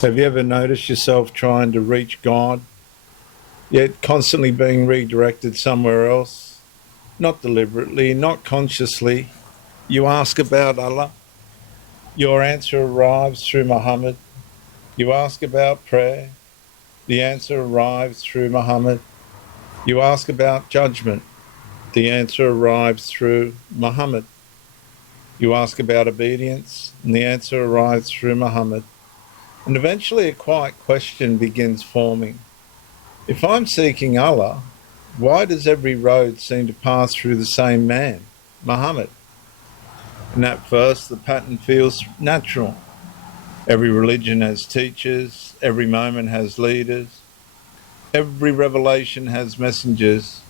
Have you ever noticed yourself trying to reach God, yet constantly being redirected somewhere else? Not deliberately, not consciously. You ask about Allah, your answer arrives through Muhammad. You ask about prayer, the answer arrives through Muhammad. You ask about judgment, the answer arrives through Muhammad. You ask about obedience, and the answer arrives through Muhammad. And eventually a quiet question begins forming. If I'm seeking Allah, why does every road seem to pass through the same man, Muhammad? And at first the pattern feels natural. Every religion has teachers, every moment has leaders, every revelation has messengers.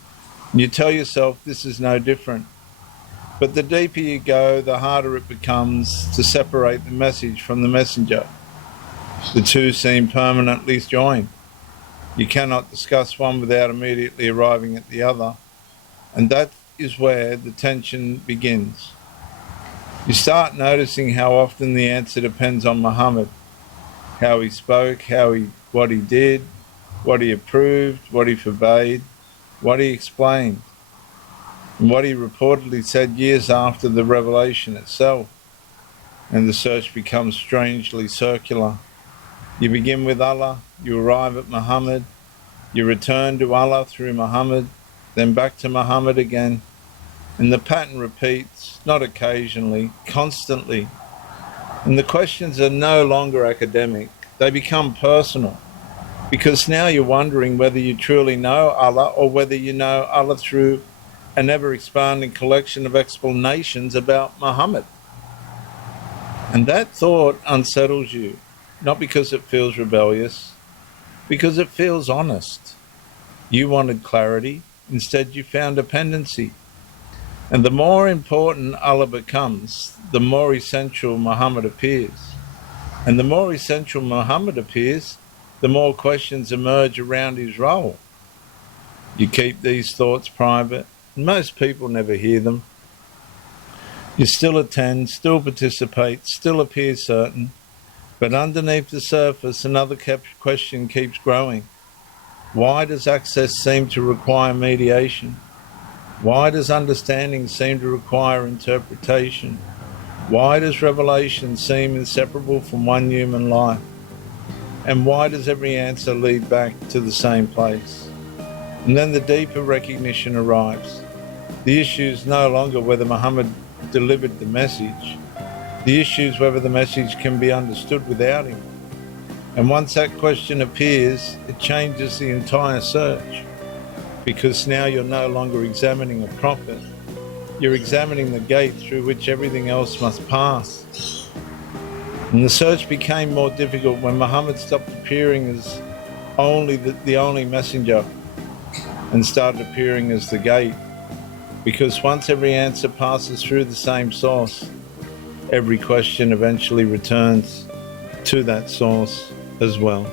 And you tell yourself this is no different. But the deeper you go, the harder it becomes to separate the message from the messenger. The two seem permanently joined. You cannot discuss one without immediately arriving at the other, and that is where the tension begins. You start noticing how often the answer depends on Muhammad, how he spoke, what he did, what he approved, what he forbade, what he explained, and what he reportedly said years after the revelation itself, and the search becomes strangely circular. You begin with Allah, you arrive at Muhammad, you return to Allah through Muhammad, then back to Muhammad again, and the pattern repeats, not occasionally, constantly. And the questions are no longer academic, they become personal, because now you're wondering whether you truly know Allah or whether you know Allah through an ever-expanding collection of explanations about Muhammad. And that thought unsettles you. Not because it feels rebellious, because it feels honest. You wanted clarity, instead you found dependency. And the more important Allah becomes, the more essential Muhammad appears. And the more essential Muhammad appears, the more questions emerge around his role. You keep these thoughts private, and most people never hear them. You still attend, still participate, still appear certain, but underneath the surface, another question keeps growing. Why does access seem to require mediation? Why does understanding seem to require interpretation? Why does revelation seem inseparable from one human life? And why does every answer lead back to the same place? And then the deeper recognition arrives. The issue is no longer whether Muhammad delivered the message. The issue is whether the message can be understood without him. And once that question appears, it changes the entire search. Because now you're no longer examining a prophet. You're examining the gate through which everything else must pass. And the search became more difficult when Muhammad stopped appearing as the only messenger and started appearing as the gate. Because once every answer passes through the same source, every question eventually returns to that source as well.